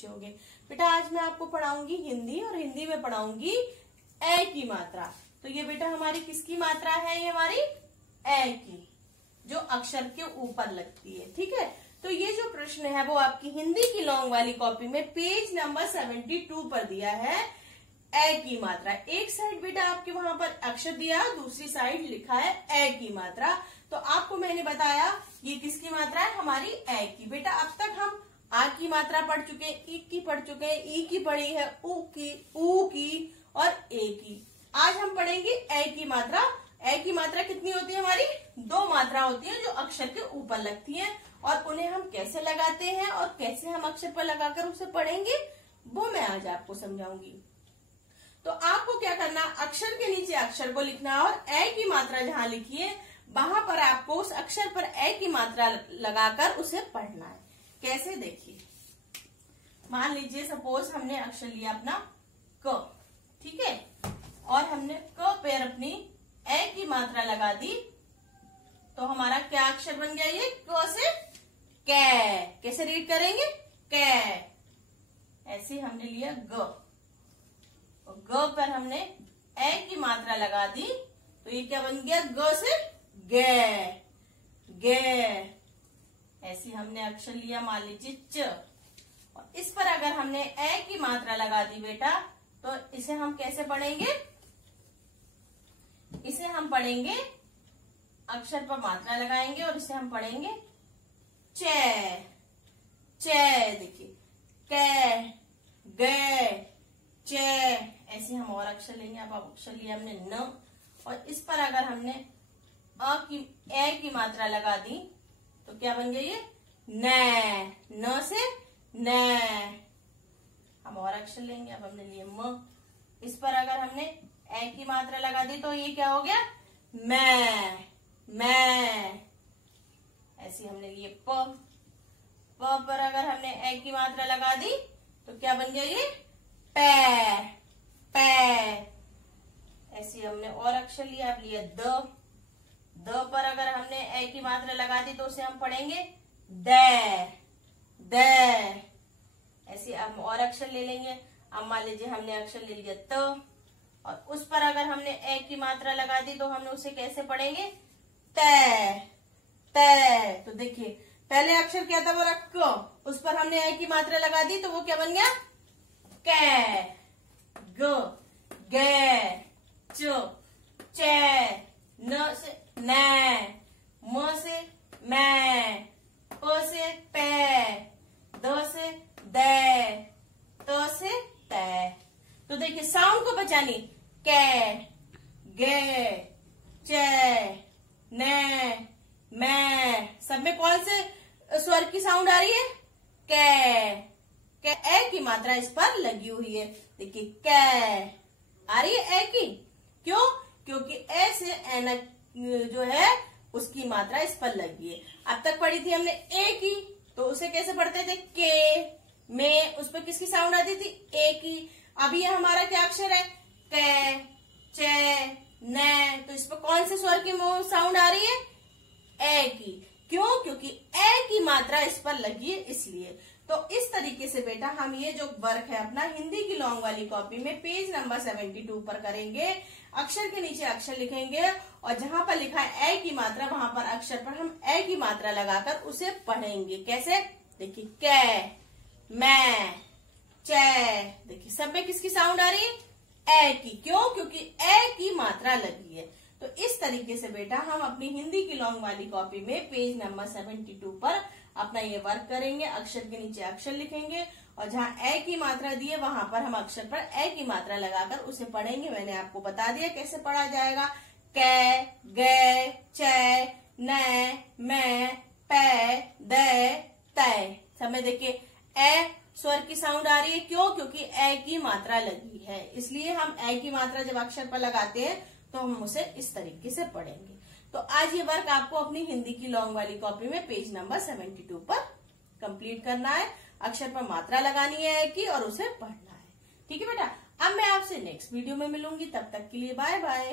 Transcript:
बच्चे होंगे। बेटा आज मैं आपको पढ़ाऊंगी हिंदी और हिंदी में पढ़ाऊंगी ए की मात्रा। तो ये बेटा हमारी किसकी मात्रा है? ये हमारी ए की, जो अक्षर के ऊपर लगती है। ठीक है, तो ये जो प्रश्न है वो आपकी हिंदी की लॉन्ग वाली कॉपी में पेज नंबर 72 पर दिया है। ए की मात्रा, एक साइड बेटा आपके वहां पर अक्षर दिया, दूसरी साइड लिखा है ए की मात्रा। तो आपको मैंने बताया ये किसकी मात्रा है? हमारी ए की। बेटा अब तक हम आ की मात्रा पढ़ चुके हैं, ई की पढ़ चुके हैं, ई की पढ़ी है, ऊ की और ए की। आज हम पढ़ेंगे ए की मात्रा। ए की मात्रा कितनी होती है? हमारी 2 मात्रा होती है जो अक्षर के ऊपर लगती हैं, और उन्हें हम कैसे लगाते हैं और कैसे हम अक्षर पर लगाकर उसे पढ़ेंगे वो मैं आज आपको समझाऊंगी। तो आपको क्या करना, अक्षर के नीचे अक्षर को लिखना और ए की मात्रा जहां लिखी है वहां पर आपको उस अक्षर पर ए की मात्रा लगाकर उसे पढ़ना है। कैसे? देखिए, मान लीजिए सपोज हमने अक्षर लिया अपना क, ठीक है, और हमने क पर अपनी ए की मात्रा लगा दी, तो हमारा क्या अक्षर बन गया? ये क से कै। कैसे रीड करेंगे? कै। ऐसे हमने लिया ग, ग पर हमने ए की मात्रा लगा दी, तो ये क्या बन गया? ग से गे, गे। ऐसे हमने अक्षर लिया मान लीजिए च, और इस पर अगर हमने ए की मात्रा लगा दी बेटा, तो इसे हम कैसे पढ़ेंगे? इसे हम पढ़ेंगे, अक्षर पर मात्रा लगाएंगे और इसे हम पढ़ेंगे चे, चे। देखिए, कै, गे, चे। ऐसे हम और अक्षर लेंगे। अब अक्षर लिया हमने न, और इस पर अगर हमने ए की मात्रा लगा दी तो क्या बन गया? ये नै, न से नै। हम और अक्षर लेंगे। अब हमने लिए म, इस पर अगर हमने ए की मात्रा लगा दी तो ये क्या हो गया? मैं, मैं। ऐसे हमने लिए प, प पर अगर हमने ए की मात्रा लगा दी तो क्या बन गया? ये पै, पै। ऐसे हमने और अक्षर लिया। अब लिया द, द पर अगर हमने ए की मात्रा लगा दी तो उसे हम पढ़ेंगे दे, दे। ऐसे अब और अक्षर ले लेंगे। अब मान लीजिए हमने अक्षर ले लिया त, और उस पर अगर हमने ए की मात्रा लगा दी तो हमने उसे कैसे पढ़ेंगे? तै, तै। तो देखिए, पहले अक्षर क्या था मेरा? क, उस पर हमने ए की मात्रा लगा दी तो वो क्या बन गया? कै, ग, गे, च, चे, न से नै, म से मैं, प से पै, द से दै, त से तै। तो देखिए साउंड को बचानी, कै, गे, चे, नै, मैं। सब में कौन से स्वर की साउंड आ रही है? कै, कै। ए की मात्रा इस पर लगी हुई है। देखिए कै आ रही है ए की। क्यों? क्योंकि ए से एन जो है उसकी मात्रा इस पर लगी है। अब तक पढ़ी थी हमने ए की, तो उसे कैसे पढ़ते थे? के, में, उस पर किसकी साउंड आती थी? ए की। अब ये हमारा क्या अक्षर है? कै, चे, नै, तो इस पर कौन से स्वर की साउंड आ रही है? ए की। क्यों? क्योंकि ए की मात्रा इस पर लगी है, इसलिए। तो इस तरीके से बेटा हम ये जो वर्क है अपना हिंदी की लॉन्ग वाली कॉपी में पेज नंबर 72 पर करेंगे। अक्षर के नीचे अक्षर लिखेंगे और जहां पर लिखा है ए की मात्रा वहां पर अक्षर पर हम ए की मात्रा लगाकर उसे पढ़ेंगे। कैसे? देखिए कै, मैं, चे। देखिए सब में किसकी साउंड आ रही है? ए की। क्यों? क्योंकि ए की मात्रा लगी है। तो इस तरीके से बेटा हम अपनी हिंदी की लॉन्ग वाली कॉपी में पेज नंबर 72 पर अपना ये वर्क करेंगे। अक्षर के नीचे अक्षर लिखेंगे और जहां ए की मात्रा दी है वहां पर हम अक्षर पर ए की मात्रा लगाकर उसे पढ़ेंगे। मैंने आपको बता दिया कैसे पढ़ा जाएगा। कै, गे, चे, नै, मैं, पै, दे, तै। समय देखिए ए स्वर की साउंड आ रही है। क्यों? क्योंकि ए की मात्रा लगी है, इसलिए हम ए की मात्रा जब अक्षर पर लगाते हैं तो हम उसे इस तरीके से पढ़ेंगे। तो आज ये वर्क आपको अपनी हिंदी की लॉन्ग वाली कॉपी में पेज नंबर 72 पर कंप्लीट करना है। अक्षर पर मात्रा लगानी है ए की और उसे पढ़ना है। ठीक है बेटा। अब मैं आपसे नेक्स्ट वीडियो में मिलूंगी, तब तक के लिए बाय बाय।